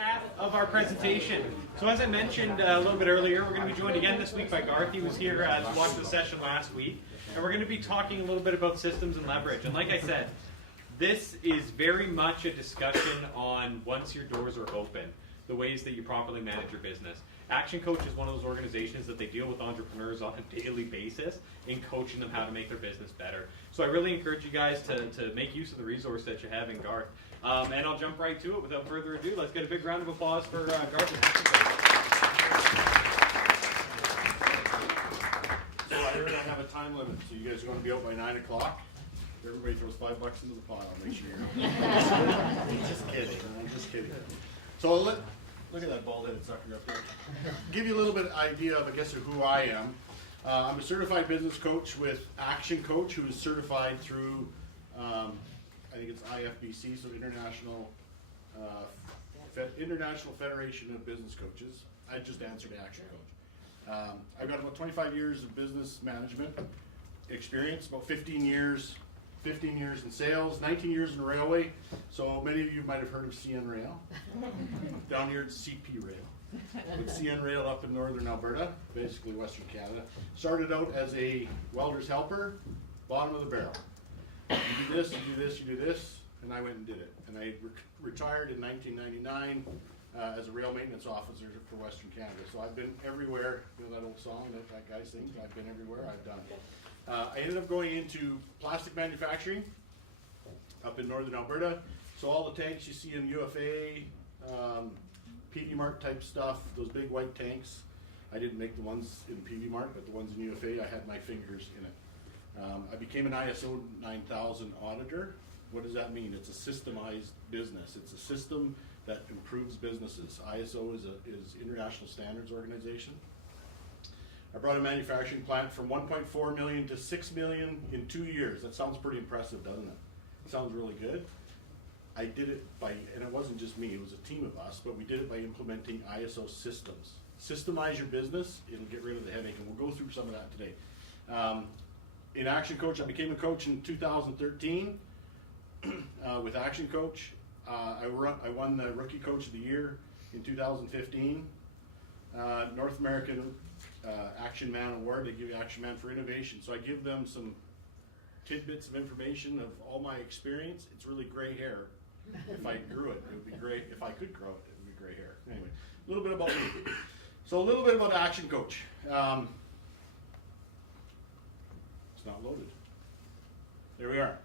half of our presentation. So as I mentioned a little bit earlier, we're going to be joined again this week by Garth. He was here to watch the session last week. And we're going to be talking a little bit about systems and leverage. And like I said, this is very much a discussion on once your doors are open, the ways that you properly manage your business. Action Coach is one of those organizations that they deal with entrepreneurs on a daily basis in coaching them how to make their business better. So I really encourage you guys to make use of the resource that you have in Garth. And I'll jump right to it without further ado. Let's get a big round of applause for Garth and Action Coach. So I heard I have a time limit, so you guys are going to be out by 9 o'clock. Everybody throws $5 into the pot, I'll make sure you're out. I'm just kidding. So look at that bald-headed sucker up there. Give you a little bit of idea of, I guess, of who I am. I'm a certified business coach with Action Coach, who is certified through, I think it's IFBC, so International Federation of Business Coaches. I just answered Action Coach. I've got about 25 years of business management experience, about 15 years in sales, 19 years in railway. So many of you might have heard of CN Rail. Down here it's CP Rail. It's CN Rail up in northern Alberta, basically Western Canada. Started out as a welder's helper, bottom of the barrel. You do this, you do this, you do this, and I went and did it. And I retired in 1999 as a rail maintenance officer for Western Canada. So I've been everywhere. You know that old song that guy sings? I've been everywhere, I've done it. I ended up going into plastic manufacturing up in northern Alberta. So all the tanks you see in UFA, PV Mart type stuff, those big white tanks, I didn't make the ones in PV Mart, but the ones in UFA, I had my fingers in it. I became an ISO 9000 auditor. What does that mean? It's a systemized business. It's a system that improves businesses. ISO is International Standards Organization. I brought a manufacturing plant from 1.4 million to 6 million in 2 years. That sounds pretty impressive, doesn't it? It sounds really good. I did it and it wasn't just me, it was a team of us, but we did it by implementing ISO systems. Systemize your business, it'll get rid of the headache, and we'll go through some of that today. In Action Coach, I became a coach in 2013 with Action Coach. I won the Rookie Coach of the Year in 2015. North American Action Man Award. They give you Action Man for innovation. So I give them some tidbits of information of all my experience. It's really gray hair. If I grew it, it would be gray. If I could grow it, it would be gray hair. Anyway, a little bit about me. So a little bit about Action Coach. It's not loaded. There we are.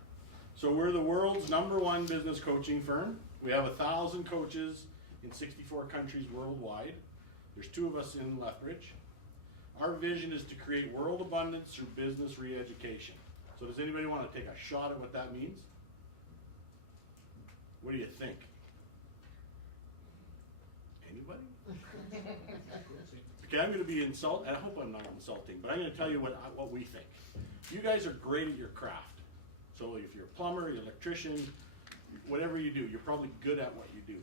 So we're the world's #1 business coaching firm. We have 1,000 coaches in 64 countries worldwide. There's 2 of us in Lethbridge. Our vision is to create world abundance through business re-education. So does anybody want to take a shot at what that means? What do you think? Anybody? Okay, I'm going to be I hope I'm not insulting, but I'm going to tell you what we think. You guys are great at your craft. So if you're a plumber, you're an electrician, whatever you do, you're probably good at what you do.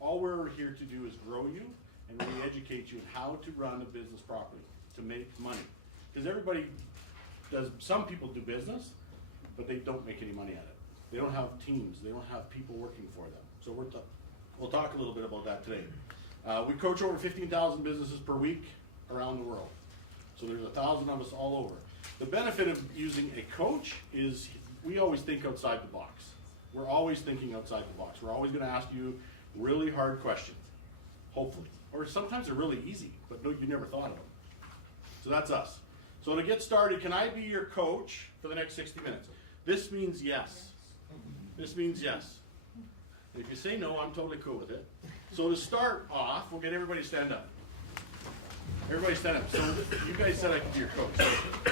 All we're here to do is grow you and re-educate you on how to run a business properly, to make money. Because everybody does, some people do business, but they don't make any money at it. They don't have teams, they don't have people working for them. So we'll talk a little bit about that today. We coach over 15,000 businesses per week around the world. So there's 1,000 of us all over. The benefit of using a coach is we always think outside the box. We're always thinking outside the box. We're always going to ask you really hard questions, hopefully. Or sometimes they're really easy, but no, you never thought of them. So that's us. So to get started, can I be your coach for the next 60 minutes? This means yes. This means yes. And if you say no, I'm totally cool with it. So to start off, we'll get everybody to stand up. Everybody stand up. So you guys said I could be your coach.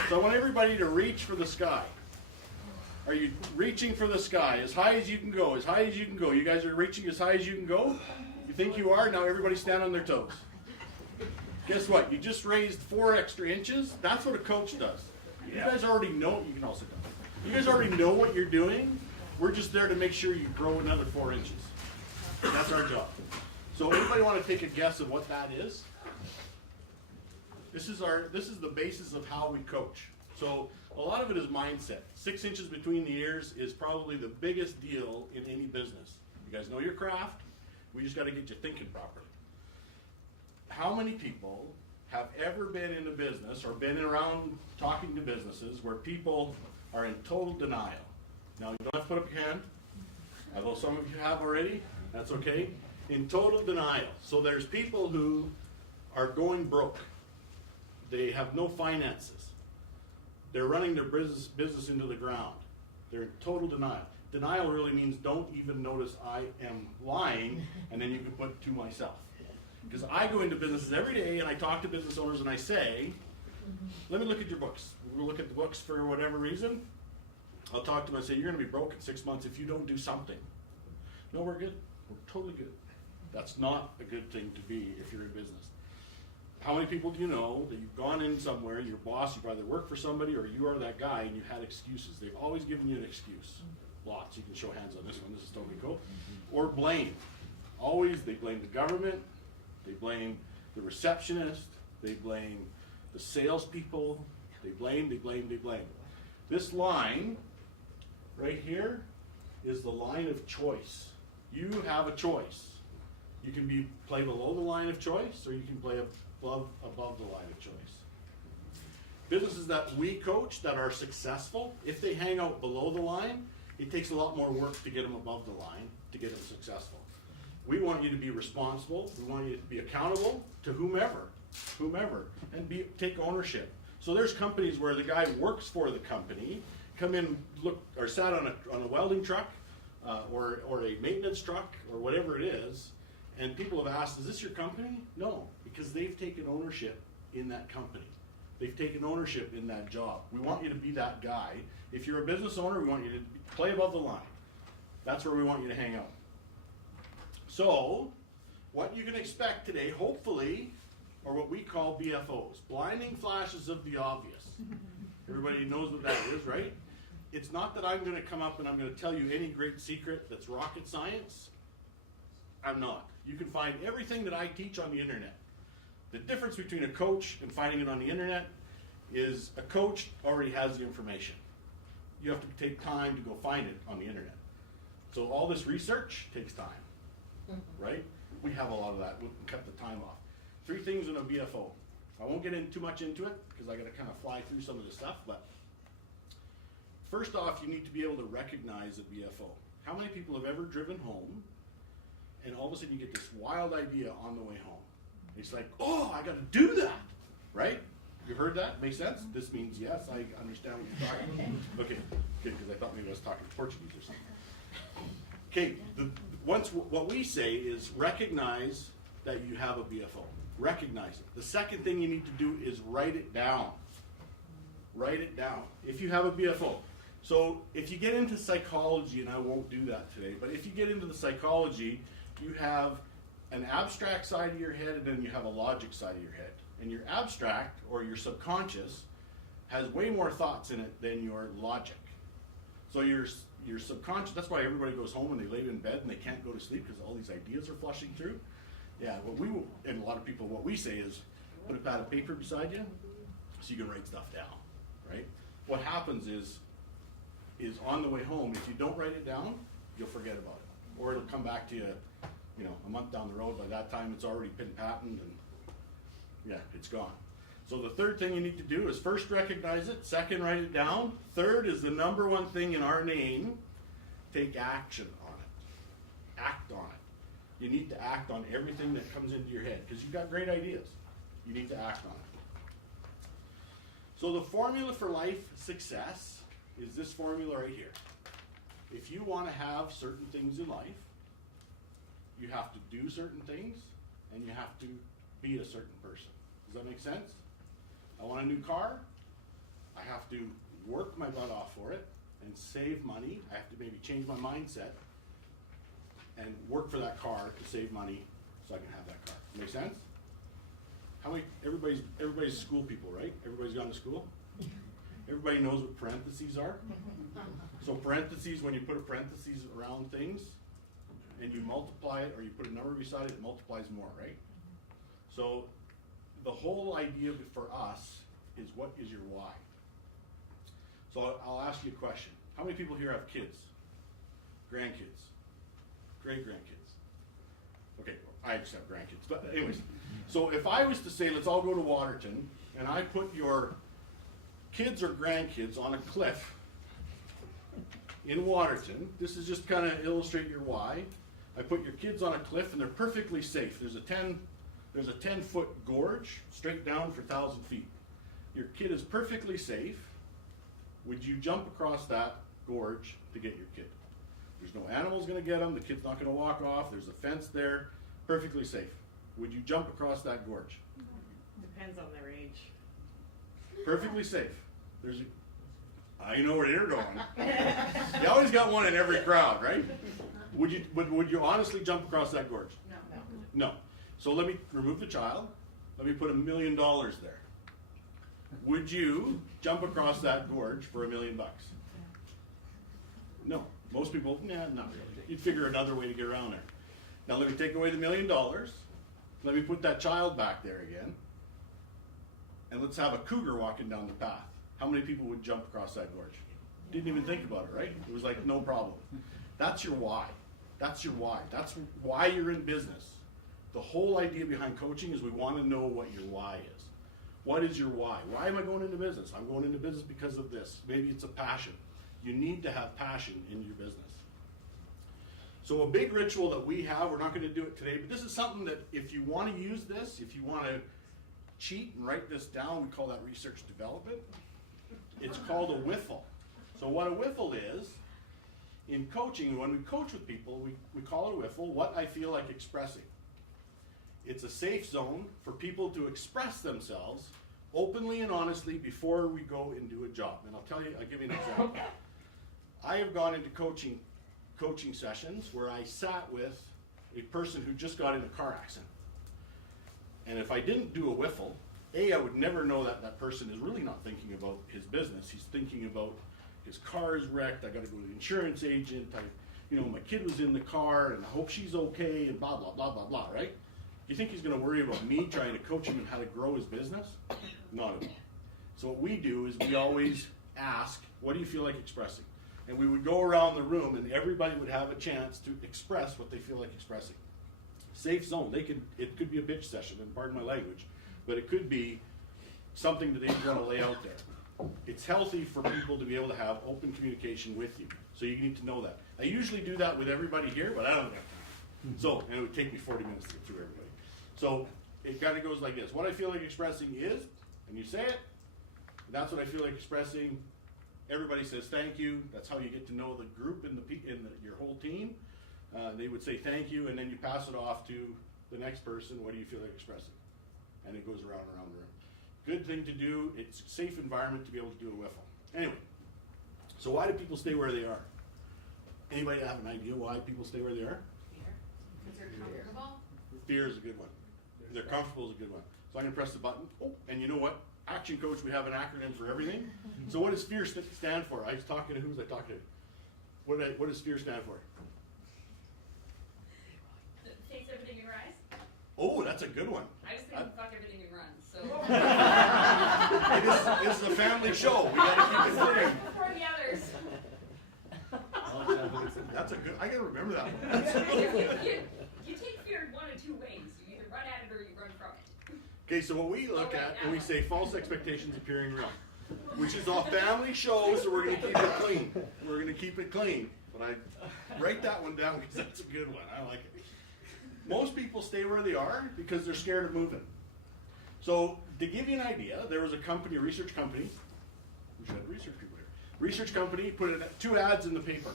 So I want everybody to reach for the sky. Are you reaching for the sky? As high as you can go, as high as you can go. You guys are reaching as high as you can go? You think you are? Now everybody stand on their toes. Guess what? You just raised 4 extra inches. That's what a coach does. You guys already know. You can all sit down. You guys already know what you're doing. We're just there to make sure you grow another 4 inches. That's our job. So anybody want to take a guess of what that is? This is the basis of how we coach. So a lot of it is mindset. 6 inches between the ears is probably the biggest deal in any business. You guys know your craft. We just gotta get you thinking properly. How many people have ever been in a business or been around talking to businesses where people are in total denial? Now, you don't have to put up your hand, although some of you have already, that's okay. In total denial. So there's people who are going broke. They have no finances. They're running their business into the ground. They're in total denial. Denial really means don't even notice I am lying, and then you can put to myself. Because I go into businesses every day and I talk to business owners and I say, let me look at your books. We'll look at the books for whatever reason. I'll talk to them and say, you're going to be broke in 6 months if you don't do something. No, we're good. We're totally good. That's not a good thing to be if you're in business. How many people do you know that you've gone in somewhere, your boss, you've either worked for somebody or you are that guy and you had excuses. They've always given you an excuse. Lots. You can show hands on this one. This is totally cool. Or blame. Always they blame the government. They blame the receptionist. They blame the salespeople. They blame. This line right here is the line of choice. You have a choice. You can play below the line of choice, or you can play above the line of choice. Businesses that we coach that are successful, if they hang out below the line, it takes a lot more work to get them above the line to get them successful. We want you to be responsible. We want you to be accountable to whomever, and take ownership. So there's companies where the guy works for the company, come in, look, or sat on a welding truck, or a maintenance truck, or whatever it is, and people have asked, is this your company? No, because they've taken ownership in that company. They've taken ownership in that job. We want you to be that guy. If you're a business owner, we want you to play above the line. That's where we want you to hang out. So, what you can expect today, hopefully, are what we call BFOs, blinding flashes of the obvious. Everybody knows what that is, right? It's not that I'm going to come up and I'm going to tell you any great secret that's rocket science. I'm not. You can find everything that I teach on the internet. The difference between a coach and finding it on the internet is a coach already has the information. You have to take time to go find it on the internet. So all this research takes time, right? We have a lot of that. We'll cut the time off. 3 things in a BFO. I won't get in too much into it because I got to kind of fly through some of the stuff, but first off, you need to be able to recognize a BFO. How many people have ever driven home and all of a sudden you get this wild idea on the way home? It's like, oh, I got to do that, right? You heard that? Make sense? This means yes, I understand what you're talking about. Okay, good, because I thought maybe I was talking Portuguese or something. Okay, what we say is recognize that you have a BFO. Recognize it. The second thing you need to do is write it down. Write it down. If you have a BFO. So if you get into psychology, and I won't do that today, but if you get into the psychology, you have an abstract side of your head and then you have a logic side of your head. And your abstract, or your subconscious, has way more thoughts in it than your logic. So your subconscious, that's why everybody goes home and they lay in bed and they can't go to sleep because all these ideas are flushing through. Yeah, and a lot of people, what we say is, put a pad of paper beside you so you can write stuff down, right? What happens is on the way home, if you don't write it down, you'll forget about it. Or it'll come back to you, a month down the road. By that time, it's already been patented and yeah, it's gone. So the third thing you need to do is first recognize it, second write it down, third is the number one thing in our name, take action on it. Act on it. You need to act on everything that comes into your head because you've got great ideas. You need to act on it. So the formula for life success is this formula right here. If you want to have certain things in life, you have to do certain things and you have to be a certain person. Does that make sense? I want a new car. I have to work my butt off for it and save money. I have to maybe change my mindset and work for that car to save money so I can have that car. Make sense? Everybody's school people, right? Everybody's gone to school? Everybody knows what parentheses are? So parentheses, when you put a parentheses around things and you multiply it or you put a number beside it, it multiplies more, right? So the whole idea for us is what is your why? So I'll ask you a question. How many people here have kids? Grandkids? Great-grandkids? Okay, I accept grandkids, but anyways. So if I was to say, let's all go to Waterton, and I put your kids or grandkids on a cliff in Waterton, this is just kind of illustrate your why. I put your kids on a cliff and they're perfectly safe. There's a 10-foot gorge straight down for 1,000 feet. Your kid is perfectly safe. Would you jump across that gorge to get your kid? There's no animals going to get them. The kid's not going to walk off. There's a fence there. Perfectly safe. Would you jump across that gorge? Depends on their age. Perfectly safe. I know where you're going. You always got one in every crowd, right? Would you honestly jump across that gorge? No. No. So let me remove the child. Let me put $1 million there. Would you jump across that gorge for $1 million? No. Most people, nah, not really. You'd figure another way to get around there. Now let me take away the $1 million. Let me put that child back there again. And let's have a cougar walking down the path. How many people would jump across that gorge? Didn't even think about it, right? It was like, no problem. That's your why. That's your why. That's why you're in business. The whole idea behind coaching is we want to know what your why is. What is your why? Why am I going into business? I'm going into business because of this. Maybe it's a passion. You need to have passion in your business. So a big ritual that we have, we're not going to do it today, but this is something that if you want to use this, if you want to cheat and write this down, we call that research development. It's called a WIFL. So what a WIFL is, in coaching, when we coach with people, we call it a WIFL, what I feel like expressing. It's a safe zone for people to express themselves openly and honestly before we go and do a job. And I'll give you an example. I have gone into coaching sessions where I sat with a person who just got in a car accident. And if I didn't do a WIFL, I would never know that that person is really not thinking about his business. He's thinking about his car is wrecked, I gotta go to the insurance agent, my kid was in the car and I hope she's okay and blah, blah, blah, blah, blah, right? You think he's gonna worry about me trying to coach him in how to grow his business? Not at all. So what we do is we always ask, what do you feel like expressing? And we would go around the room and everybody would have a chance to express what they feel like expressing. Safe zone, it could be a bitch session, and pardon my language, but it could be something that they want to lay out there. It's healthy for people to be able to have open communication with you, so you need to know that. I usually do that with everybody here, but I don't have time. So, and it would take me 40 minutes to get through everybody. So, it kind of goes like this. What I feel like expressing is, and you say it, that's what I feel like expressing. Everybody says thank you. That's how you get to know the group and your whole team. They would say thank you, and then you pass it off to the next person. What do you feel like expressing? And it goes around and around and around. Good thing to do. It's a safe environment to be able to do a WIFL. Anyway, so why do people stay where they are? Anybody have an idea why people stay where they are? Fear. Because they're comfortable. Fear is a good one. They're comfortable is a good one. So I'm going to press the button. Oh, and you know what? Action Coach, we have an acronym for everything. So what does fear stand for? I was talking to, who was I talking to? What does fear stand for? Face everything and rise. Oh, that's a good one. I just think fuck everything and run. So. This is a family show. We gotta keep it clear. For the others. That's a good, I gotta remember that one. You take fear in one of two ways. You either run at it or you run from it. Okay, so what we look at, and we say false expectations appearing real, which is a family show, so we're gonna keep it clean. We're gonna keep it clean. But I write that one down because that's a good one. I like it. Most people stay where they are because they're scared of moving. So to give you an idea, there was a company, a research company, we should have research people here. Research company put 2 ads in the paper.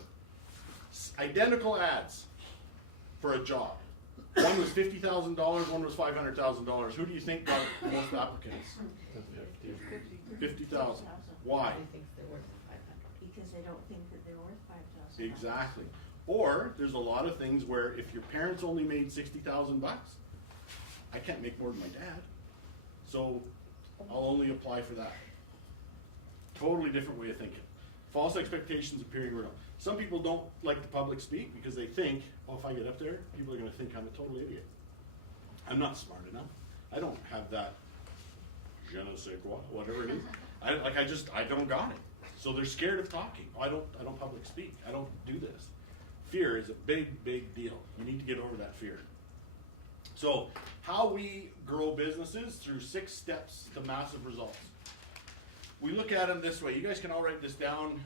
Identical ads for a job. One was $50,000, one was $500,000. Who do you think got the most applicants? 50,000. Why? Because they don't think that they're worth $5,000. Exactly. Or there's a lot of things where if your parents only made $60,000, I can't make more than my dad, so I'll only apply for that. Totally different way of thinking. False expectations appearing real. Some people don't like to public speak because they think, oh, if I get up there, people are going to think I'm a total idiot. I'm not smart enough. I don't have that je ne sais quoi, whatever it is. I don't got it. So they're scared of talking. I don't public speak. I don't do this. Fear is a big, big deal. You need to get over that fear. So how we grow businesses through 6 steps to massive results. We look at them this way. You guys can all write this down.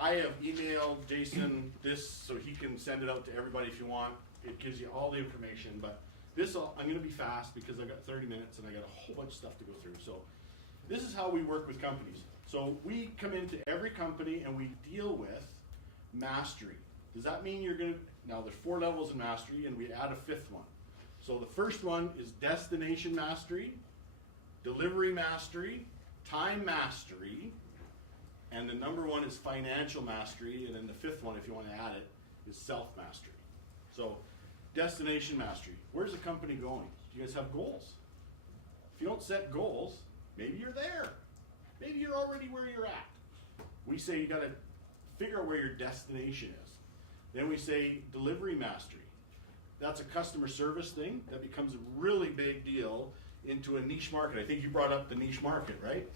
I have emailed Jason this so he can send it out to everybody if you want. It gives you all the information, but I'm going to be fast because I've got 30 minutes and I got a whole bunch of stuff to go through. So this is how we work with companies. So we come into every company and we deal with mastery. Does that mean you're going to, now there's 4 levels in mastery and we add a 5th one. So the first one is destination mastery, delivery mastery, time mastery, and the number 1 is financial mastery, and then the 5th one, if you want to add it, is self-mastery. So destination mastery. Where's the company going? Do you guys have goals? If you don't set goals, maybe you're there. Maybe you're already where you're at. We say you got to figure out where your destination is. Then we say delivery mastery. That's a customer service thing that becomes a really big deal into a niche market. I think you brought up the niche market, right?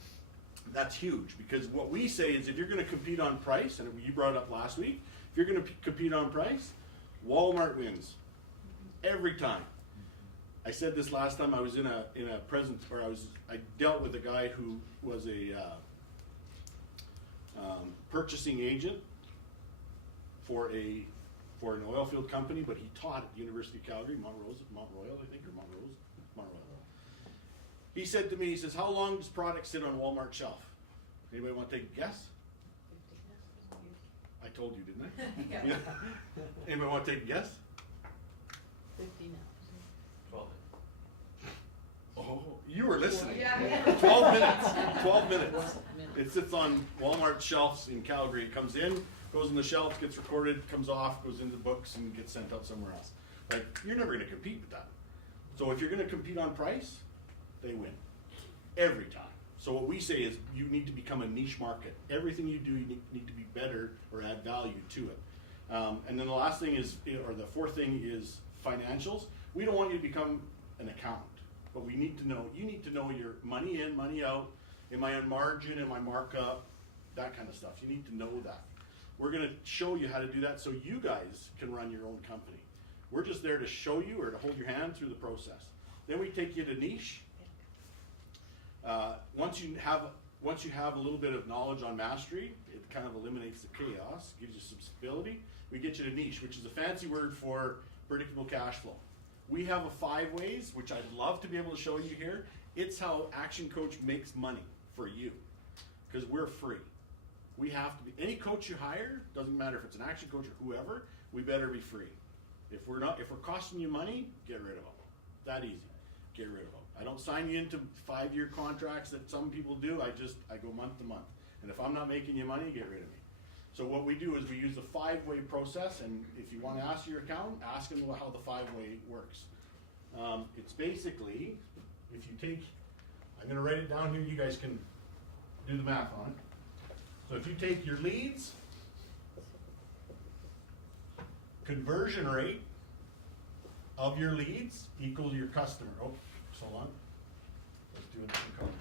That's huge because what we say is if you're going to compete on price, and you brought it up last week, if you're going to compete on price, Walmart wins every time. I said this last time. I was in a present, or I dealt with a guy who was a purchasing agent for an oil field company, but he taught at the University of Calgary, Mount Royal, I think, or Mount Royal. He said to me, he says, how long does product sit on Walmart shelf? Anybody want to take a guess? I told you, didn't I? Yeah. Anybody want to take a guess? 50 now. 12. Oh, you were listening. Yeah. 12 minutes. 12 minutes. It sits on Walmart shelves in Calgary. It comes in, goes on the shelves, gets recorded, comes off, goes into books, and gets sent out somewhere else. Like, you're never going to compete with that. So if you're going to compete on price, they win. Every time. So what we say is you need to become a niche market. Everything you do, you need to be better or add value to it. And then the last thing is, or the 4th thing is financials. We don't want you to become an accountant, but we need to know, you need to know your money in, money out, am I on margin, am I markup, that kind of stuff. You need to know that. We're going to show you how to do that so you guys can run your own company. We're just there to show you or to hold your hand through the process. Then we take you to niche. Once you have a little bit of knowledge on mastery, it kind of eliminates the chaos, gives you some stability. We get you to niche, which is a fancy word for predictable cash flow. We have a 5 ways, which I'd love to be able to show you here. It's how Action Coach makes money for you, because we're free. We have to be, any coach you hire, doesn't matter if it's an Action Coach or whoever, we better be free. If we're costing you money, get rid of them. That easy. Get rid of them. I don't sign you into 5-year contracts that some people do. I go month to month. And if I'm not making you money, get rid of me. So what we do is we use the 5-way process, and if you want to ask your accountant, ask him how the 5-way works. It's basically, if you take, I'm going to write it down here, you guys can do the math on it. So if you take your leads, conversion rate of your leads equals your customer. Oh, hold on. Let's do a different color.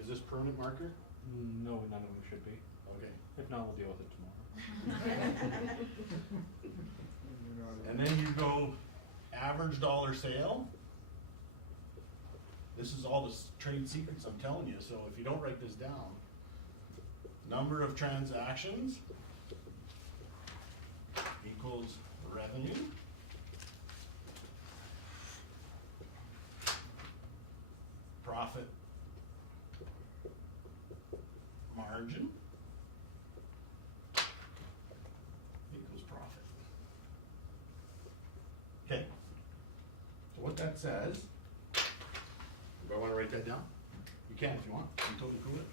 Is this permanent marker? No, none of them should be. Okay. If not, we'll deal with it tomorrow. And then you go average dollar sale. This is all the trade secrets I'm telling you, so if you don't write this down, number of transactions equals revenue. Profit margin equals profit. Okay. So what that says, do I want to write that down? You can if you want. I'm totally cool with it.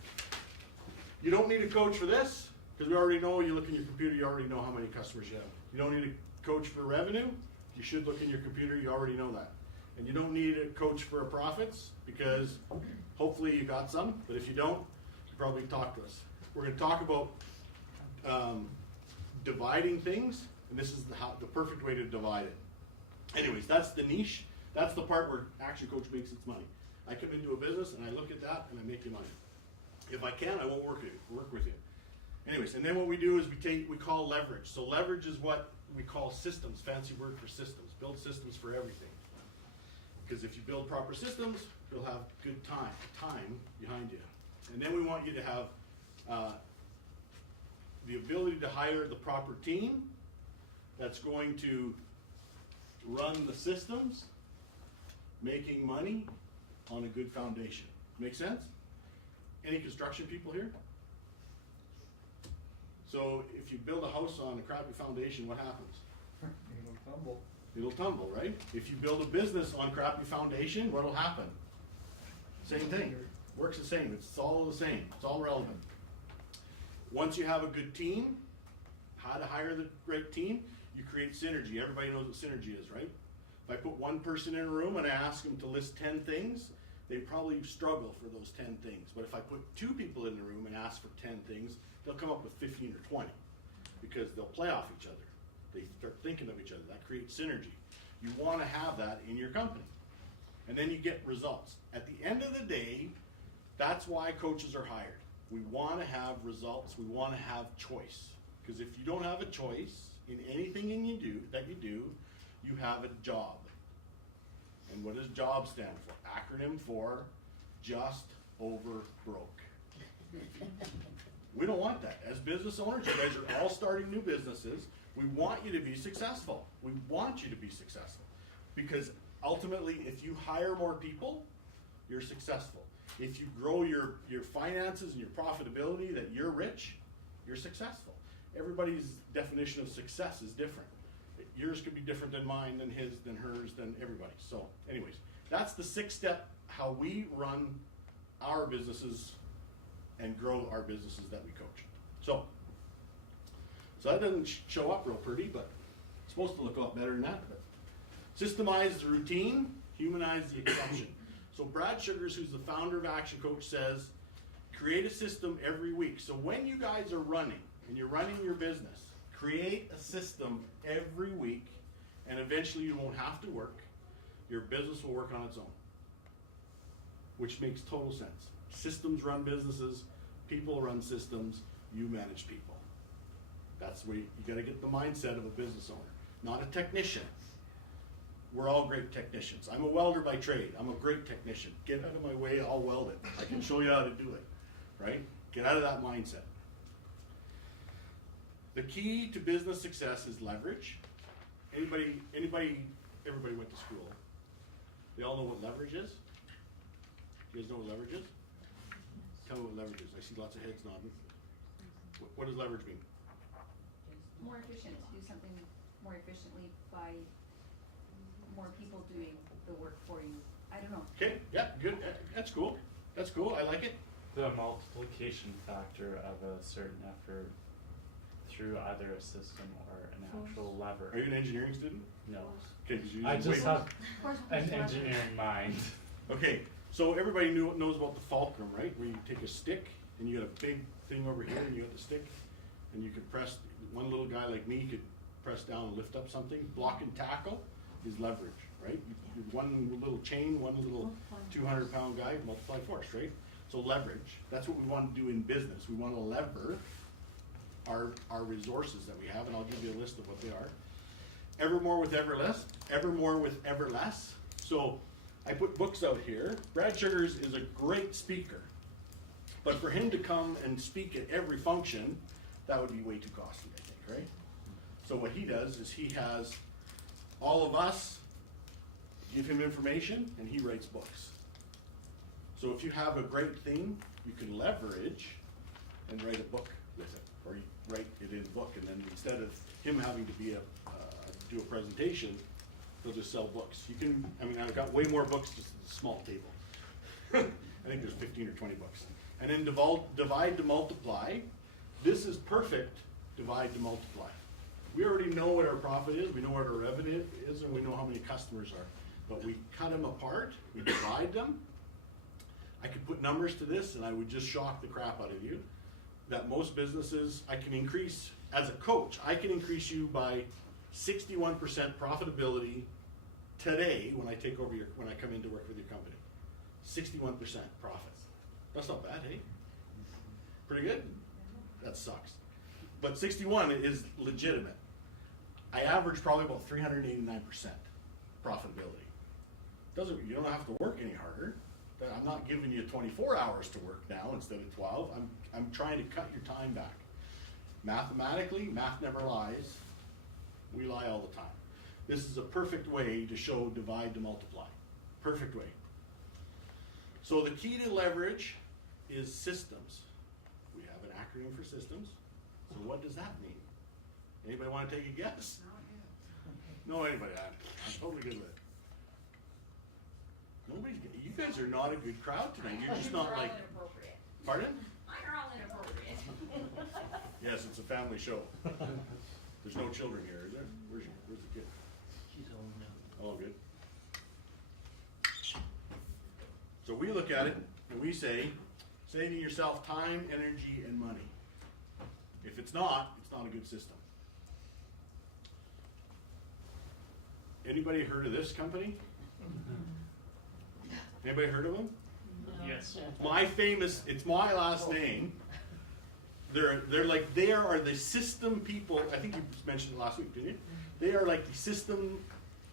You don't need a coach for this, because we already know, you look in your computer, you already know how many customers you have. You don't need a coach for revenue. You should look in your computer, you already know that. And you don't need a coach for profits, because hopefully you got some, but if you don't, you probably talk to us. We're going to talk about dividing things, and this is the perfect way to divide it. Anyways, that's the niche. That's the part where Action Coach makes its money. I come into a business and I look at that and I make you money. If I can, I won't work with you. Anyways, and then what we do is we call leverage. So leverage is what we call systems, fancy word for systems. Build systems for everything. Because if you build proper systems, you'll have good time behind you. And then we want you to have the ability to hire the proper team that's going to run the systems, making money on a good foundation. Make sense? Any construction people here? So if you build a house on a crappy foundation, what happens? It'll tumble, right? If you build a business on crappy foundation, what'll happen? Same thing. Works the same. It's all the same. It's all relevant. Once you have a good team, how to hire the great team, you create synergy. Everybody knows what synergy is, right? If I put one person in a room and I ask them to list 10 things, they probably struggle for those 10 things. But if I put 2 people in the room and ask for 10 things, they'll come up with 15 or 20 because they'll play off each other. They start thinking of each other. That creates synergy. You want to have that in your company. And then you get results. At the end of the day, that's why coaches are hired. We want to have results. We want to have choice. Because if you don't have a choice in anything you do, you have a job. And what does job stand for? Acronym for just over broke. We don't want that. As business owners, you guys are all starting new businesses. We want you to be successful. We want you to be successful. Because ultimately, if you hire more people, you're successful. If you grow your finances and your profitability, that you're rich, you're successful. Everybody's definition of success is different. Yours could be different than mine, than his, than hers, than everybody's. So anyways, that's the 6-step how we run our businesses and grow our businesses that we coach. So that doesn't show up real pretty, but it's supposed to look a lot better than that. But systemize the routine, humanize the exception. So Brad Sugars, who's the founder of Action Coach, says, create a system every week. So when you guys are running, and you're running your business, create a system every week, and eventually you won't have to work. Your business will work on its own, which makes total sense. Systems run businesses, people run systems, you manage people. That's where you got to get the mindset of a business owner, not a technician. We're all great technicians. I'm a welder by trade. I'm a great technician. Get out of my way, I'll weld it. I can show you how to do it, right? Get out of that mindset. The key to business success is leverage. Everybody went to school. They all know what leverage is? You guys know what leverage is? Tell me what leverage is. I see lots of heads nodding. What does leverage mean? More efficient, to do something more efficiently by more people doing the work for you. I don't know. Okay, yeah, good. That's cool. That's cool. I like it. The multiplication factor of a certain effort through either a system or an actual lever. Are you an engineering student? No. Okay, 'cause you I use just way- have an engineering mind. Okay, so everybody knows about the fulcrum, right? Where you take a stick and you got a big thing over here and you got the stick and you could press, one little guy like me could press down and lift up something. Block and tackle is leverage, right? One little chain, one little 200-pound guy, multiply force, right? So leverage, that's what we want to do in business. We want to lever our resources that we have, and I'll give you a list of what they are. Ever more with ever less, ever more with ever less. So I put books out here. Brad Sugars is a great speaker, but for him to come and speak at every function, that would be way too costly, I think, right? So what he does is he has all of us give him information, and he writes books. So if you have a great thing, you can leverage and write a book with it, or you write it in a book, and then instead of him having to be do a presentation, he'll just sell books. You can, I mean, I've got way more books just at a small table. I think there's 15 or 20 books. And then divide to multiply. This is perfect, divide to multiply. We already know what our profit is, we know what our revenue is, and we know how many customers are. But we cut them apart, we divide them. I could put numbers to this and I would just shock the crap out of you. That most businesses, I can increase, as a coach, I can increase you by 61% profitability today when I take over when I come in to work with your company. 61% profits. That's not bad, hey? Pretty good? That sucks. But 61 is legitimate. I average probably about 389% profitability. You don't have to work any harder. I'm not giving you 24 hours to work now instead of 12. I'm trying to cut your time back. Mathematically, math never lies. We lie all the time. This is a perfect way to show divide to multiply. Perfect way. So the key to leverage is systems. We have an acronym for systems. So what does that mean? Anybody want to take a guess? No, anybody. I'm totally good with it. You guys are not a good crowd tonight. You're just not like. Inappropriate. Pardon? Mine are all inappropriate. Yes, it's a family show. There's no children here, is there? Where's the kid? She's home now. All good. So we look at it and we say, saving yourself time, energy, and money. If it's not a good system. Anybody heard of this company? Anybody heard of them? Yes. It's my last name. They are the system people. I think you mentioned it last week, didn't you? They are like the system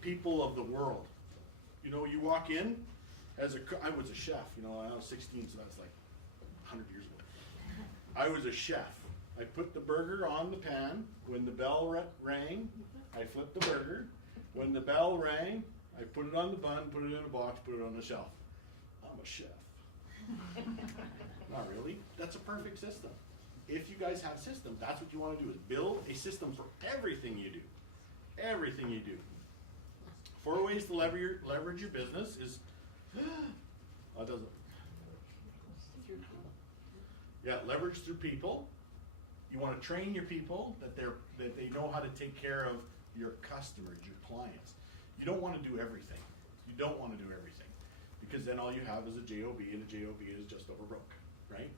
people of the world. You know, you walk in I was a chef. You know, I was 16, so that's like 100 years ago. I was a chef. I put the burger on the pan. When the bell rang, I flipped the burger. When the bell rang, I put it on the bun, put it in a box, put it on the shelf. I'm a chef. Not really. That's a perfect system. If you guys have systems, that's what you want to do, is build a system for everything you do. Everything you do. 4 ways to leverage your business is, oh, it doesn't. Yeah, leverage through people. You want to train your people that they know how to take care of your customers, your clients. You don't want to do everything. You don't want to do everything, because then all you have is a JOB, and a JOB is just over broke, right?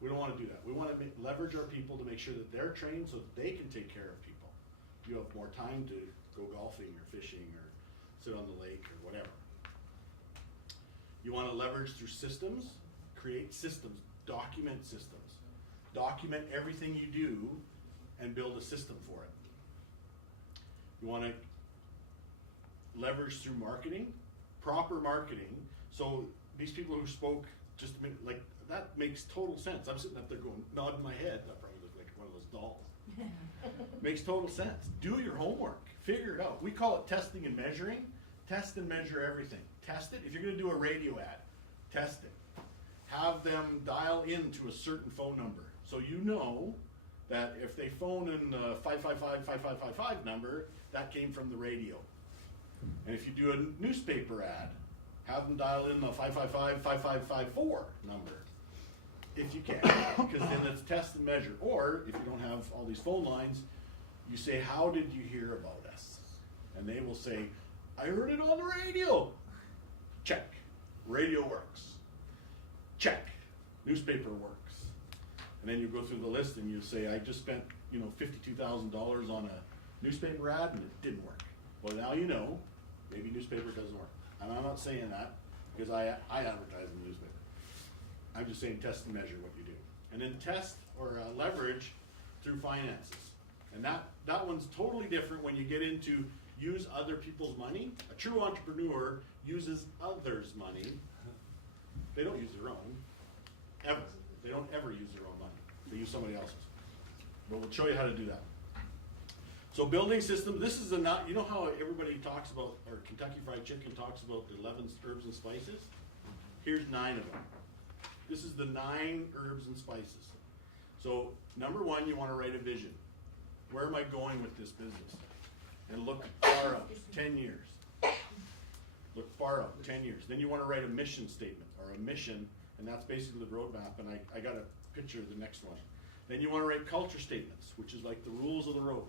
We don't want to do that. We want to leverage our people to make sure that they're trained so that they can take care of people. You have more time to go golfing or fishing or sit on the lake or whatever. You want to leverage through systems, create systems, document systems. Document everything you do and build a system for it. You want to leverage through marketing, proper marketing. So these people who spoke just a minute, like, that makes total sense. I'm sitting up there going, nodding my head. That probably looks like one of those dolls. Makes total sense. Do your homework. Figure it out. We call it testing and measuring. Test and measure everything. Test it. If you're going to do a radio ad, test it. Have them dial into a certain phone number. So you know that if they phone in the 555-5555 number, that came from the radio. And if you do a newspaper ad, have them dial in the 555-5554 number. If you can, because then it's test and measure. Or if you don't have all these phone lines, you say, how did you hear about us? And they will say, I heard it on the radio. Check. Radio works. Check. Newspaper works. And then you go through the list and you say, I just spent, $52,000 on a newspaper ad and it didn't work. Well, now you know, maybe newspaper doesn't work. And I'm not saying that because I advertise in the newspaper. I'm just saying test and measure what you do. And then test or leverage through finances. And that one's totally different when you get into use other people's money. A true entrepreneur uses others' money. They don't use their own, ever. They don't ever use their own money. They use somebody else's. But we'll show you how to do that. So building systems, this is you know how everybody talks about, or Kentucky Fried Chicken talks about the 11 herbs and spices? Here's 9 of them. This is the 9 herbs and spices. So number 1, you want to write a vision. Where am I going with this business? And look far out, 10 years. Look far out, 10 years. Then you want to write a mission statement, or a mission, and that's basically the roadmap, and I got a picture of the next one. Then you want to write culture statements, which is like the rules of the road.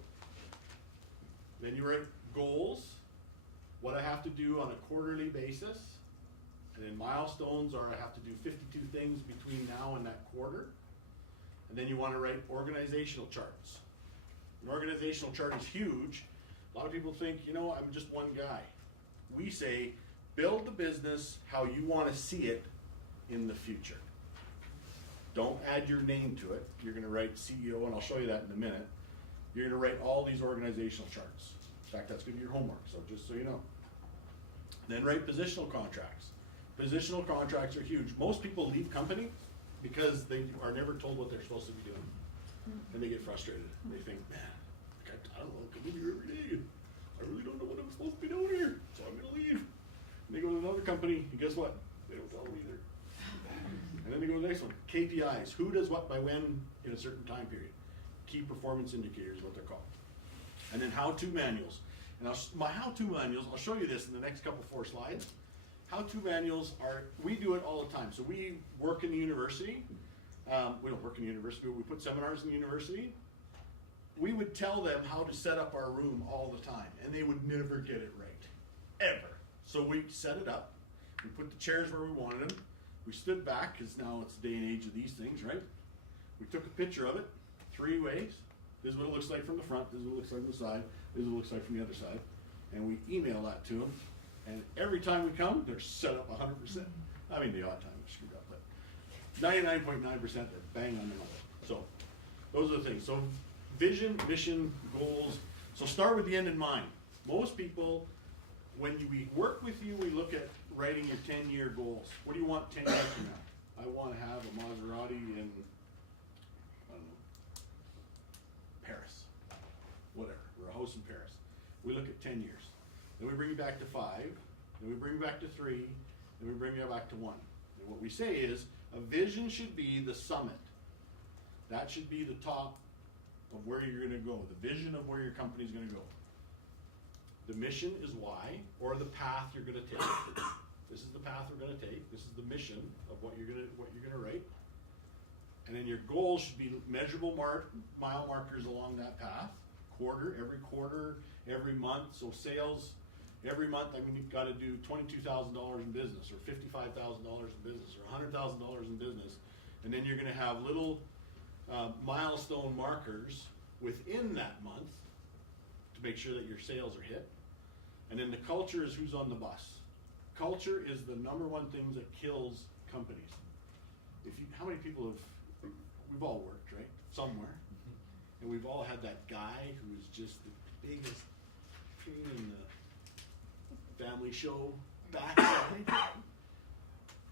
Then you write goals, what I have to do on a quarterly basis, and then milestones are I have to do 52 things between now and that quarter. And then you want to write organizational charts. An organizational chart is huge. A lot of people think, I'm just one guy. We say, build the business how you want to see it in the future. Don't add your name to it. You're going to write CEO, and I'll show you that in a minute. You're gonna write all these organizational charts. In fact, that's gonna be your homework, so just so you know. Then write positional contracts. Positional contracts are huge. Most people leave company because they are never told what they're supposed to be doing. And they get frustrated. They think, man, I don't know, I come in here every day. I really don't know what I'm supposed to be doing here, so I'm gonna leave. And they go to another company, and guess what? They don't tell them either. And then they go to the next one. KPIs. Who does what by when in a certain time period? Key performance indicators, what they're called. And then how-to manuals. And my how-to manuals, I'll show you this in the next couple 4 slides. How-to manuals are, we do it all the time. So we work in the university. We don't work in the university, but we put seminars in the university. We would tell them how to set up our room all the time, and they would never get it right, ever. So we set it up. We put the chairs where we wanted them. We stood back, because now it's the day and age of these things, right? We took a picture of it, 3 ways. This is what it looks like from the front, this is what it looks like from the side, this is what it looks like from the other side. And we email that to them, and every time we come, they're set up 100%. I mean, the odd time we screwed up, but 99.9% they're bang on the money. So, those are the things. So, vision, mission, goals. So start with the end in mind. Most people, when we work with you, we look at writing your 10-year goals. What do you want 10 years from now? I want to have a Maserati in, I don't know, Paris. Whatever, or a house in Paris. We look at 10 years. Then we bring you back to 5, then we bring you back to 3, then we bring you back to 1. And what we say is, a vision should be the summit. That should be the top of where you're going to go, the vision of where your company's going to go. The mission is why, or the path you're going to take. This is the path we're going to take. This is the mission of what you're going to write. And then your goals should be measurable mile markers along that path. Quarter, every month. So sales, every month, I mean, you've got to do $22,000 in business, or $55,000 in business, or $100,000 in business. And then you're going to have little milestone markers within that month to make sure that your sales are hit. And then the culture is who's on the bus. Culture is the number one thing that kills companies. How many people we've all worked, right? Somewhere. And we've all had that guy who is just the biggest pain in the family show backside.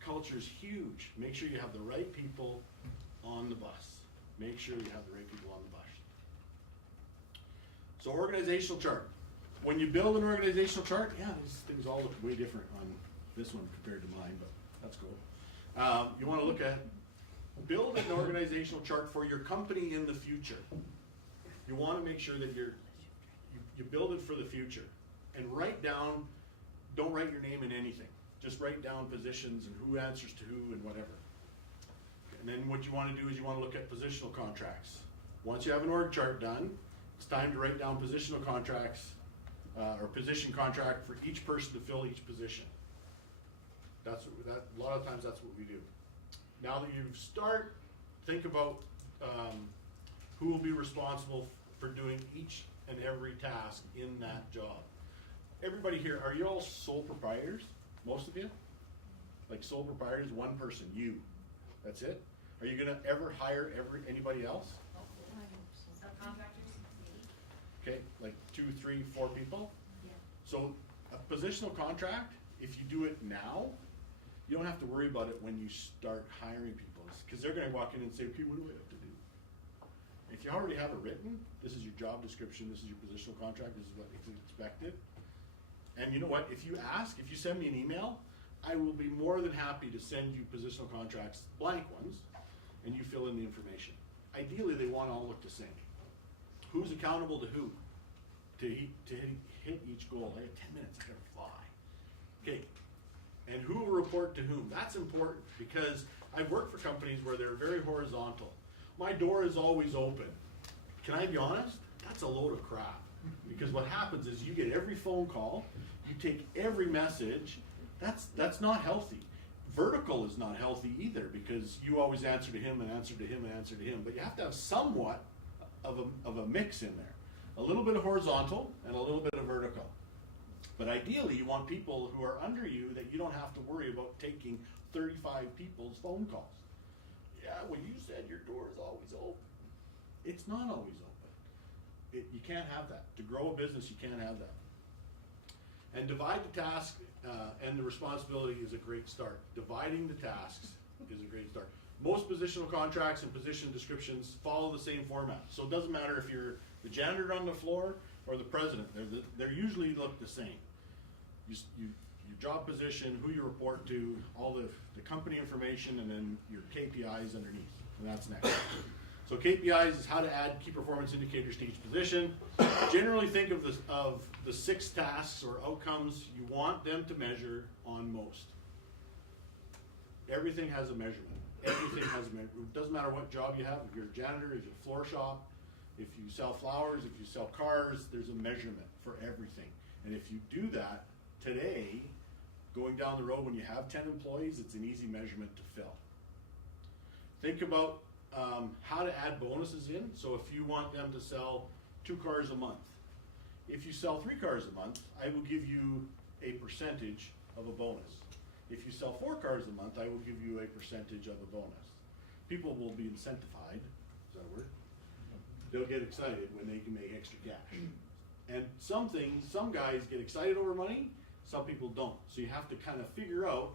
Culture's huge. Make sure you have the right people on the bus. Make sure you have the right people on the bus. So organizational chart. When you build an organizational chart, yeah, these things all look way different on this one compared to mine, but that's cool. You want to look at, build an organizational chart for your company in the future. You want to make sure that you build it for the future. And write down, don't write your name in anything. Just write down positions and who answers to who and whatever. And then what you want to do is you want to look at positional contracts. Once you have an org chart done, it's time to write down positional contracts or position contract for each person to fill each position. A lot of times that's what we do. Now that you start, think about who will be responsible for doing each and every task in that job. Everybody here, are you all sole proprietors? Most of you? Like sole proprietors, one person, you. That's it? Are you gonna ever hire anybody else? Subcontractors, maybe? Okay, like 2, 3, 4 people? Yeah. So a positional contract, if you do it now, you don't have to worry about it when you start hiring people, because they're gonna walk in and say, okay, what do I have to do? If you already have it written, this is your job description, this is your positional contract, this is what is expected. And you know what, if you send me an email, I will be more than happy to send you positional contracts, blank ones, and you fill in the information. Ideally, they want to all look the same. Who's accountable to who? To hit each goal. I have 10 minutes, I gotta fly. Okay, and who will report to whom? That's important, because I've worked for companies where they're very horizontal. My door is always open. Can I be honest? That's a load of crap. Because what happens is you get every phone call, you take every message. That's not healthy. Vertical is not healthy either, because you always answer to him and answer to him and answer to him. But you have to have somewhat of a mix in there. A little bit of horizontal and a little bit of vertical. But ideally, you want people who are under you that you don't have to worry about taking 35 people's phone calls. Yeah, well, you said your door is always open. It's not always open. You can't have that. To grow a business, you can't have that. And divide the task and the responsibility is a great start. Dividing the tasks is a great start. Most positional contracts and position descriptions follow the same format. So it doesn't matter if you're the janitor on the floor or the president. They're usually look the same. Your job position, who you report to, all the company information, and then your KPIs underneath. And that's next. So KPIs is how to add key performance indicators to each position. Generally think of the 6 tasks or outcomes you want them to measure on most. Everything has a measurement. Everything has a measurement. It doesn't matter what job you have. If you're a janitor, if you're a floor shop, if you sell flowers, if you sell cars, there's a measurement for everything. And if you do that today, going down the road when you have 10 employees, it's an easy measurement to fill. Think about how to add bonuses in. So if you want them to sell 2 cars a month, if you sell 3 cars a month, I will give you a percentage of a bonus. If you sell 4 cars a month, I will give you a percentage of a bonus. People will be incentivized, is that a word? They'll get excited when they can make extra cash. And some guys get excited over money, some people don't. So you have to kind of figure out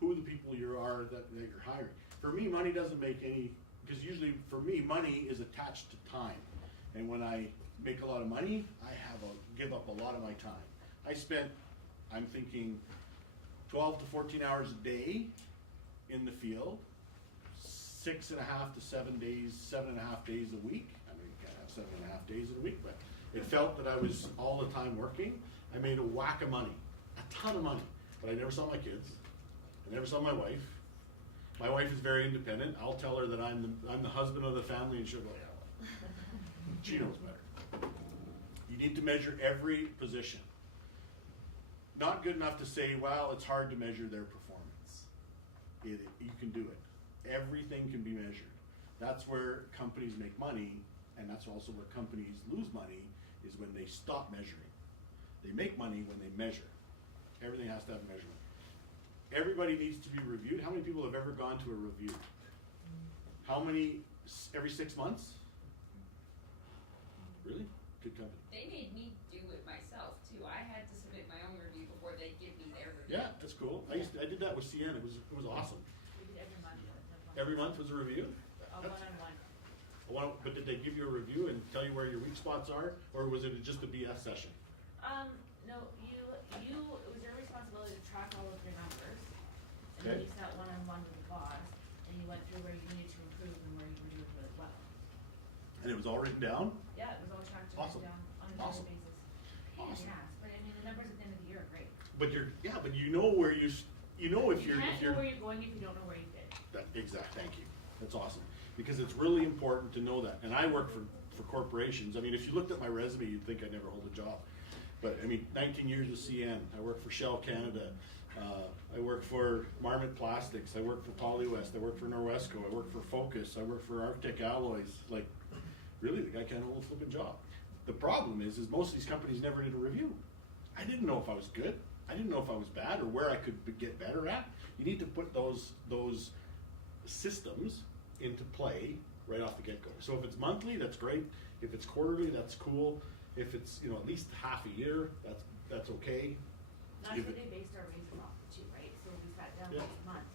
who the people that you're hiring. For me, money doesn't make any, because usually for me, money is attached to time. And when I make a lot of money, I give up a lot of my time. I'm thinking 12 to 14 hours a day in the field, 6.5 to 7 days, 7.5 days a week. I mean, you can't have 7.5 days in a week, but it felt that I was all the time working. I made a whack of money, a ton of money, but I never saw my kids. I never saw my wife. My wife is very independent. I'll tell her that I'm the husband of the family, and she'll go, yeah, well, she knows better. You need to measure every position. Not good enough to say, well, it's hard to measure their performance. You can do it. Everything can be measured. That's where companies make money, and that's also where companies lose money, is when they stop measuring. They make money when they measure. Everything has to have measurement. Everybody needs to be reviewed. How many people have ever gone to a review? How many, every 6 months? Really? Good company. They made me do it myself too. I had to submit my own review before they give me their review. Yeah, that's cool. I did that with CN. It was awesome. We did every month. Every month was a review? One-on-one. But did they give you a review and tell you where your weak spots are, or was it just a BS session? No, it was your responsibility to track all of your numbers. And then Okay. you sat one-on-one with the boss, and you went through where you needed to improve and where you were doing really well. And it was all written down? Yeah, it was all tracked and Awesome. written down on a Awesome. daily basis. Awesome. Yes, but I mean, the numbers at the end of the year are great. But you know where if You you're, can't know where you're going if you don't know where you've been. thank you. That's awesome. Because it's really important to know that. And I work for corporations. I mean, if you looked at my resume, you'd think I'd never hold a job. But I mean, 19 years with CN. I work for Shell Canada. I work for Marmot Plastics. I work for Polywest. I work for Norwesco. I work for Focus. I work for Arctic Alloys. Like, really, the guy can't hold a flipping job. The problem is most of these companies never did a review. I didn't know if I was good. I didn't know if I was bad or where I could get better at. You need to put those systems into play right off the get-go. So if it's monthly, that's great. If it's quarterly, that's cool. If it's at least half a year, that's okay. That's If what it- they based our raises off of too, right? So we sat down Yeah. last month,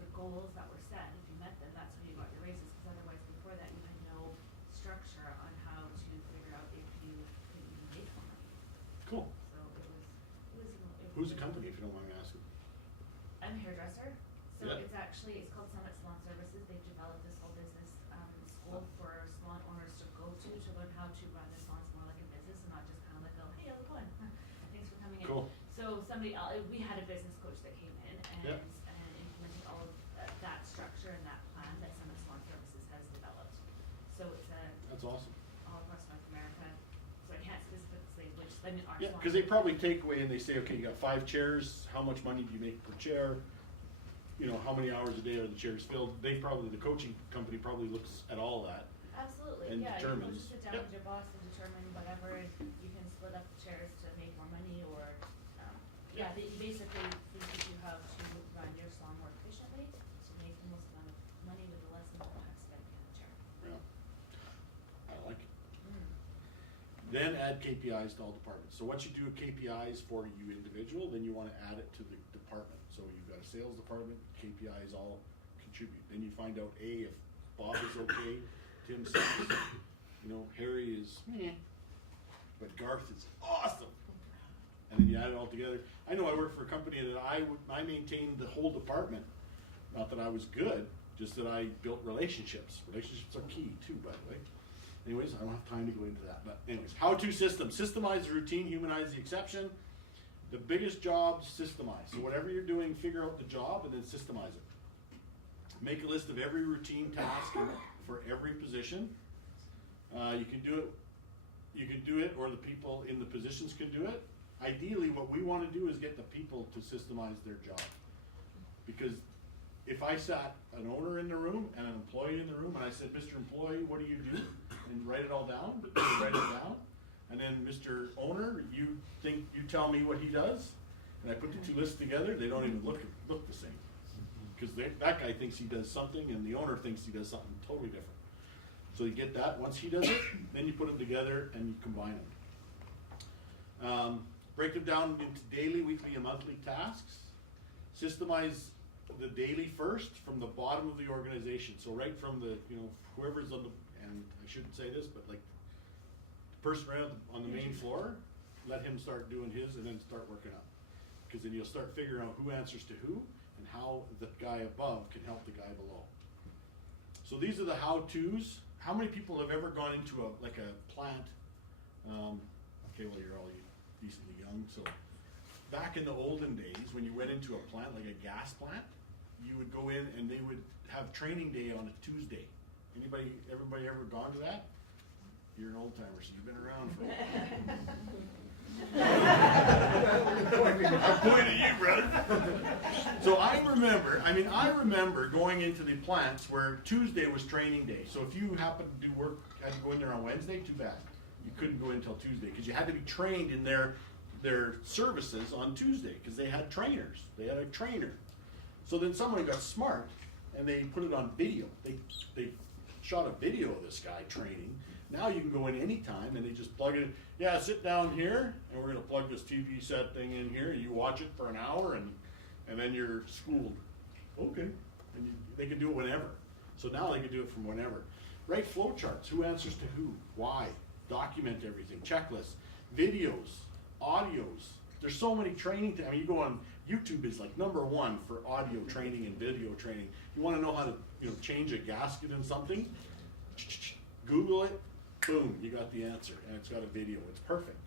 the goals that were set, if you met them, that's when you got your raises, because otherwise before that you had no structure on how to figure out if you could even make more money. Cool. So it was. Who's the company, if you don't mind me asking? I'm a hairdresser, so Yeah. it's called Summit Salon Services. They've developed this whole business, school for salon owners to go to learn how to run their salons more like a business and not just kind of like, oh, hey, how's it going? Thanks for coming in. Cool. So we had a business coach that came in and implemented all of that structure and that plan that Summit Salon Services has developed. So it's That's awesome. all across North America. So I can't specifically say which, I mean, our Yeah, salon. because they probably take away and they say, okay, you got 5 chairs. How much money do you make per chair? How many hours a day are the chairs filled? The coaching company probably looks at all that. Absolutely, and yeah, you determines. can just sit down Yep. with your boss and determine whatever, and you can split up the chairs to make more money, or, they basically teach you how to run your salon more efficiently, to make the most amount of money with the less amount of time spent behind the chair. Yeah. I like it. Then add KPIs to all departments. So once you do KPIs for you individual, then you wanna add it to the department. So you've got a sales department, KPIs all contribute. Then you find out, A, if Bob is okay, Tim says, you know, Harry is meh, but Garth is awesome. And then you add it all together. I know I work for a company that I maintained the whole department. Not that I was good, just that I built relationships. Relationships are key too, by the way. Anyways, I don't have time to go into that. But anyways, how-to system. Systemize the routine, humanize the exception. The biggest job, systemize. So whatever you're doing, figure out the job and then systemize it. Make a list of every routine task for every position. You can do it, or the people in the positions can do it. Ideally, what we want to do is get the people to systemize their job. Because if I sat an owner in the room and an employee in the room and I said, Mr. Employee, what do you do? And write it all down, write it down. And then Mr. Owner, you tell me what he does. And I put the two lists together, they don't even look the same. Because that guy thinks he does something and the owner thinks he does something totally different. So you get that, once he does it, then you put them together and you combine them. Break them down into daily, weekly, and monthly tasks. Systemize the daily first from the bottom of the organization. So right from the, whoever's on the, and I shouldn't say this, but like the person right on the main floor, let him start doing his and then start working up. Because then you'll start figuring out who answers to who and how the guy above can help the guy below. So these are the how-tos. How many people have ever gone into a plant? Okay, well, you're all decently young. So back in the olden days, when you went into a plant, like a gas plant, you would go in and they would have training day on a Tuesday. Everybody ever gone to that? You're an old timer, so you've been around for a while. I'm pointing at you, brother. So I remember going into the plants where Tuesday was training day. So if you happened to do work, had to go in there on Wednesday, too bad. You couldn't go in until Tuesday because you had to be trained in their services on Tuesday because they had trainers. They had a trainer. So then someone got smart and they put it on video. They shot a video of this guy training. Now you can go in anytime and they just plug it in. Yeah, sit down here and we're going to plug this TV set thing in here. You watch it for an hour and then you're schooled. Okay. And they can do it whenever. So now they can do it from whenever. Write flow charts. Who answers to who? Why? Document everything. Checklists. Videos. Audios. There's so many training. You go on YouTube is like #1 for audio training and video training. You want to know how to change a gasket in something? Google it. Boom, you got the answer, and it's got a video. It's perfect.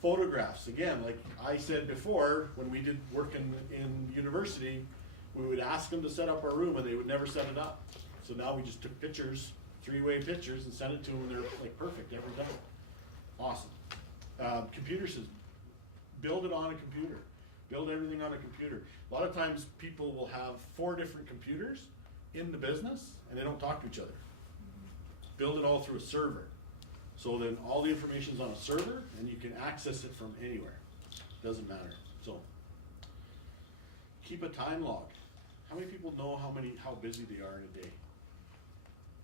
Photographs, again, like I said before, when we did work in university, we would ask them to set up our room, and they would never set it up. So now we just took pictures, 3-way pictures, and sent it to them, and they're like perfect every time. Awesome. Computer systems. Build it on a computer. Build everything on a computer. A lot of times people will have 4 different computers in the business, and they don't talk to each other. Build it all through a server. So then all the information's on a server and you can access it from anywhere. Doesn't matter. So keep a time log. How many people know how busy they are in a day?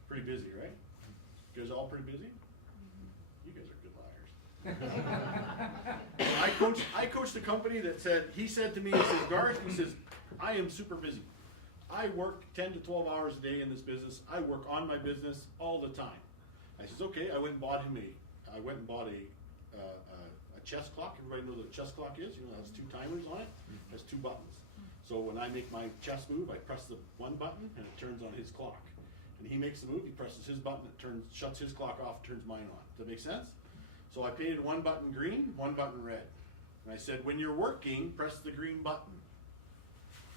Pretty busy, right? You guys all pretty busy? You guys are good liars. I coached a company that he said to me, Garth, I am super busy. I work 10 to 12 hours a day in this business. I work on my business all the time. I says, okay. I went and bought a chess clock. Everybody knows what a chess clock is. It has 2 timers on it. It has 2 buttons. So when I make my chess move, I press the one button and it turns on his clock. And he makes the move, he presses his button, it shuts his clock off, turns mine on. Does that make sense? So I painted 1 button green, 1 button red. And I said, when you're working, press the green button.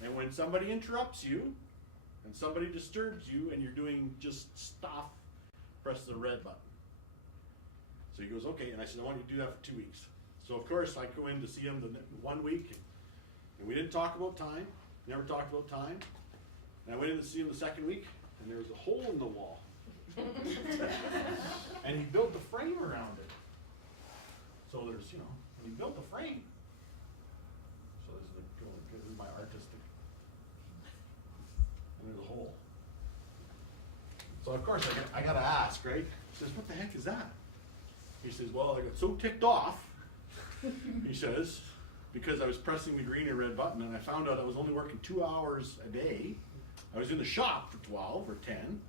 And when somebody interrupts you, and somebody disturbs you, and you're doing just stuff, press the red button. So he goes, okay, and I said, I want you to do that for 2 weeks. So of course, I go in to see him the 1 week, and we didn't talk about time, never talked about time. And I went in to see him the 2nd week, and there was a hole in the wall. And he built the frame around it. So there's, he built the frame. So this is my artistic. And there's a hole. So of course I gotta ask, right? He says, what the heck is that? He says, well, I got so ticked off, he says, because I was pressing the green and red button, and I found out I was only working 2 hours a day. I was in the shop for 12 or 10.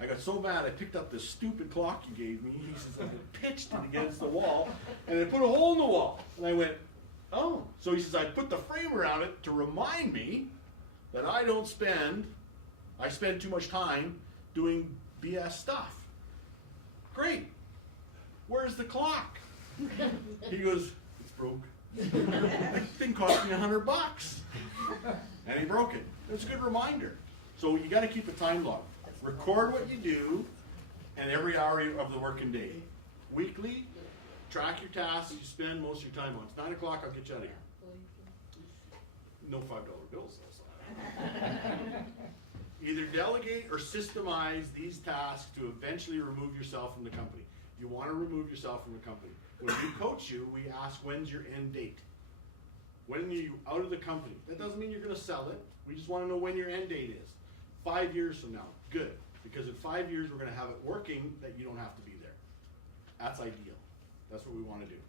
I got so mad I picked up this stupid clock you gave me. He says, I pitched it against the wall, and I put a hole in the wall. And I went, oh. So he says, I put the frame around it to remind me that I spend too much time doing BS stuff. Great. Where's the clock? He goes, it's broke. That thing cost me $100. And he broke it. It's a good reminder. So you got to keep a time log. Record what you do and every hour of the working day. Weekly, track your tasks you spend most of your time on. It's 9 o'clock, I'll get you out of here. No $5 bills, though. Either delegate or systemize these tasks to eventually remove yourself from the company. You want to remove yourself from the company. When we coach you, we ask, when's your end date? When are you out of the company? That doesn't mean you're going to sell it. We just want to know when your end date is. 5 years from now, good. Because in 5 years, we're going to have it working that you don't have to be there. That's ideal. That's what we want to do.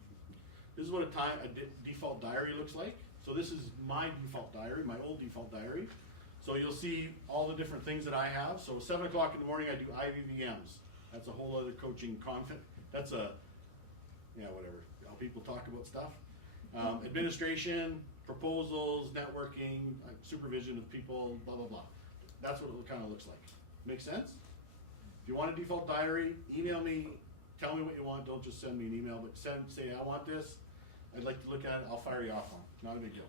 This is what a default diary looks like. So this is my default diary, my old default diary. So you'll see all the different things that I have. So 7 o'clock in the morning, I do IVVMs. That's a whole other coaching conflict. That's whatever. How people talk about stuff. Administration, proposals, networking, supervision of people, blah, blah, blah. That's what it kind of looks like. Make sense? If you want a default diary, email me, tell me what you want. Don't just send me an email, but say, I want this. I'd like to look at it. I'll fire you off on it. Not a big deal.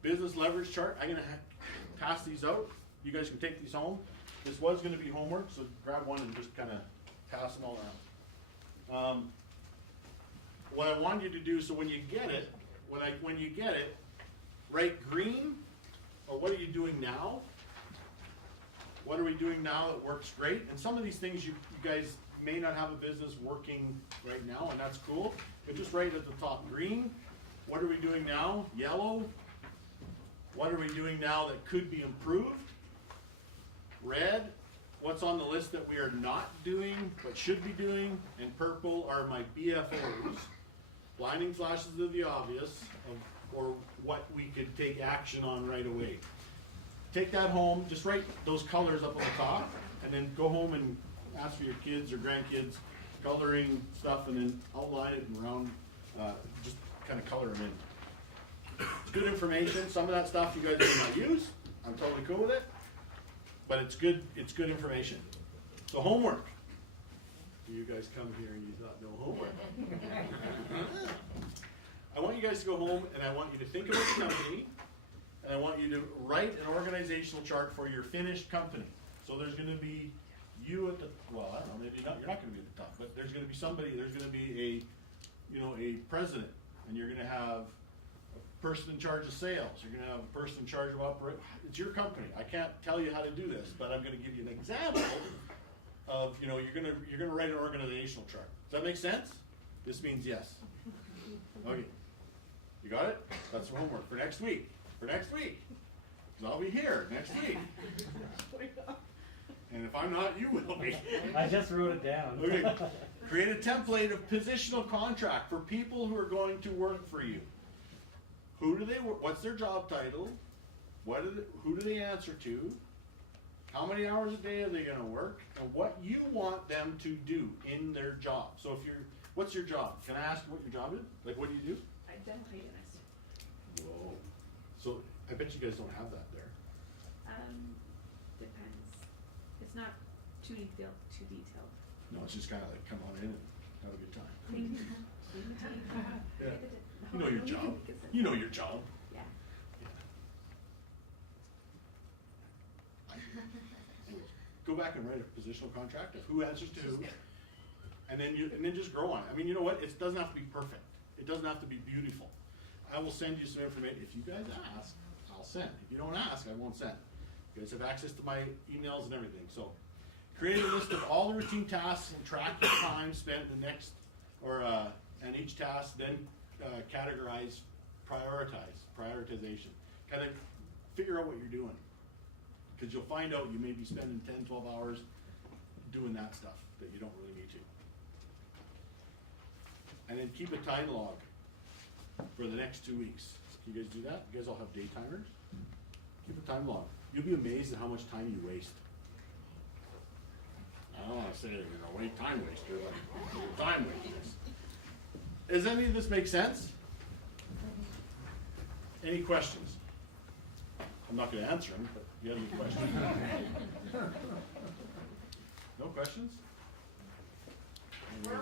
Business leverage chart. I'm going to pass these out. You guys can take these home. This was going to be homework, so grab one and just kind of pass them all around. What I want you to do, so when you get it, write green, or what are you doing now? What are we doing now that works great? And some of these things you guys may not have a business working right now, and that's cool. But just write at the top, green. What are we doing now? Yellow. What are we doing now that could be improved? Red. What's on the list that we are not doing but should be doing? And purple are my BFOs. Blinding flashes of the obvious, or what we could take action on right away. Take that home, just write those colors up on the top, and then go home and ask for your kids or grandkids coloring stuff, and then outline it and round, just kind of color them in. It's good information. Some of that stuff you guys may not use. I'm totally cool with it, but it's good information. So homework. You guys come here and you thought no homework. I want you guys to go home and I want you to think about the company, and I want you to write an organizational chart for your finished company. So there's going to be you at the, well, I don't know, maybe not, you're not going to be at the top, but there's going to be somebody, there's going to be a president, and you're going to have a person in charge of sales, you're going to have a person in charge of operation. It's your company. I can't tell you how to do this, but I'm going to give you an example of, you're going to write an organizational chart. Does that make sense? This means yes. Okay. You got it? That's homework for next week. Because I'll be here next week. And if I'm not, you will be. I just wrote it down. Okay. Create a template of positional contract for people who are going to work for you. Who do they work? What's their job title? Who do they answer to? How many hours a day are they going to work? And what you want them to do in their job. So what's your job? Can I ask what your job is? Like, what do you do? I'm dental hygienist. Whoa. So I bet you guys don't have that there. Depends. It's not too detailed. No, it's just kind of like come on in and have a good time. Yeah. You know your job. You know your job. Yeah. Anyways, go back and write a positional contract of who answers to who, and then just grow on it. I mean, you know what? It doesn't have to be perfect. It doesn't have to be beautiful. I will send you some information. If you guys ask, I'll send. If you don't ask, I won't send. You guys have access to my emails and everything. So create a list of all the routine tasks and track your time spent the next, and each task, then categorize, prioritization. Kind of figure out what you're doing. Because you'll find out you may be spending 10, 12 hours doing that stuff that you don't really need to. and then keep a time log for the next 2 weeks. Can you guys do that? You guys all have day timers? Keep a time log. You'll be amazed at how much time you waste. I don't wanna say, time waster, but you're time wasters. Does any of this make sense? Any questions? I'm not gonna answer them, but you have any questions? No questions? We're